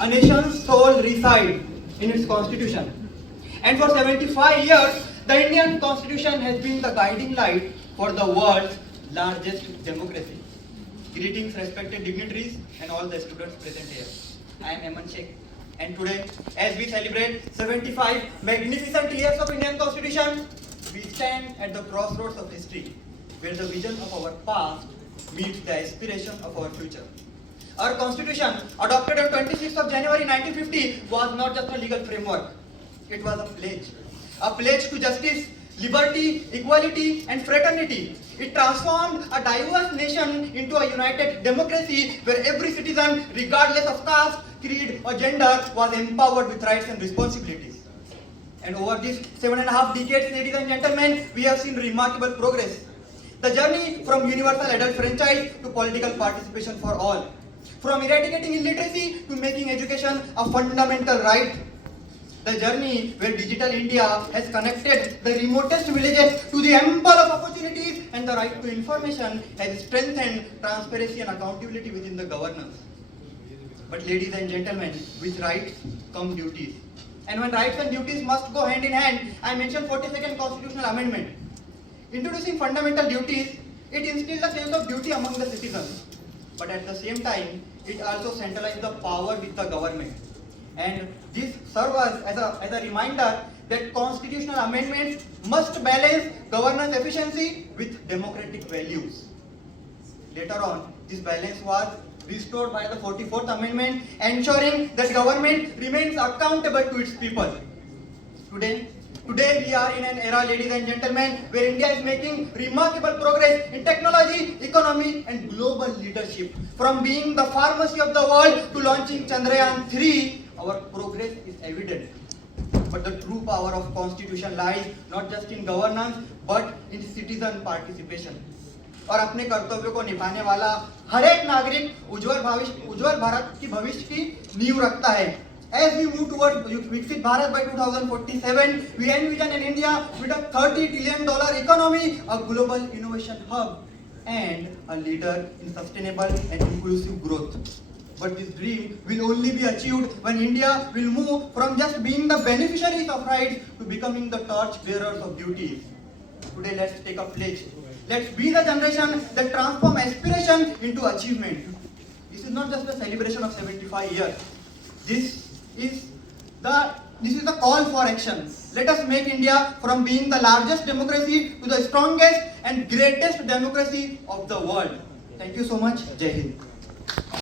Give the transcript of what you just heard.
a nation's soul resides in its constitution. And for 75 years, the Indian constitution has been the guiding light for the world's largest democracy. Greetings, respected dignitaries, and all the students present here. I am Eman Sheikh, and today, as we celebrate 75 magnificent years of Indian constitution, we stand at the crossroads of history, where the vision of our past meets the aspiration of our future. Our constitution, adopted on 26th of January 1950, was not just a legal framework. It was a pledge to justice, liberty, equality, and fraternity. It transformed a diverse nation into a united democracy where every citizen, regardless of caste, creed, or gender, was empowered with rights and responsibilities. And over these 7.5 decades, ladies and gentlemen, we have seen remarkable progress. The journey from universal adult franchise to political participation for all, from eradicating illiteracy to making education a fundamental right. The journey where Digital India has connected the remotest villages to the ample of opportunities, and the right to information has strengthened transparency and accountability within the governance. But ladies and gentlemen, with rights come duties. And when rights and duties must go hand in hand, I mentioned 42nd Constitutional Amendment. Introducing fundamental duties, it instilled a sense of duty among the citizens. But at the same time, it also centralized the power with the government. And this serves as a reminder that constitutional amendments must balance governance efficiency with democratic values. Later on, this balance was restored by the 44th Amendment, ensuring that government remains accountable to its people. Today we are in an era, ladies and gentlemen, where India is making remarkable progress in technology, economy, and global leadership. From being the pharmacy of the world to launching Chandrayaan-3, our progress is evident. But the true power of constitution lies not just in governance, but in citizen participation. और अपने कर्तव्यों को निभाने वाला हर एक नागरिक उज्जवल भारत की भविष्य की नींव रखता है. As we move towards Viksit Bharat by 2047, we envision an India with a $30 trillion economy, a global innovation hub, and a leader in sustainable and inclusive growth. But this dream will only be achieved when India will move from just being the beneficiaries of rights to becoming the torch bearers of duties. Today, let's take a pledge. Let's be the generation that transforms aspiration into achievement. This is not just a celebration of 75 years. This is the call for action. Let us make India from being the largest democracy to the strongest and greatest democracy of the world. Thank you so much. Jai Hind.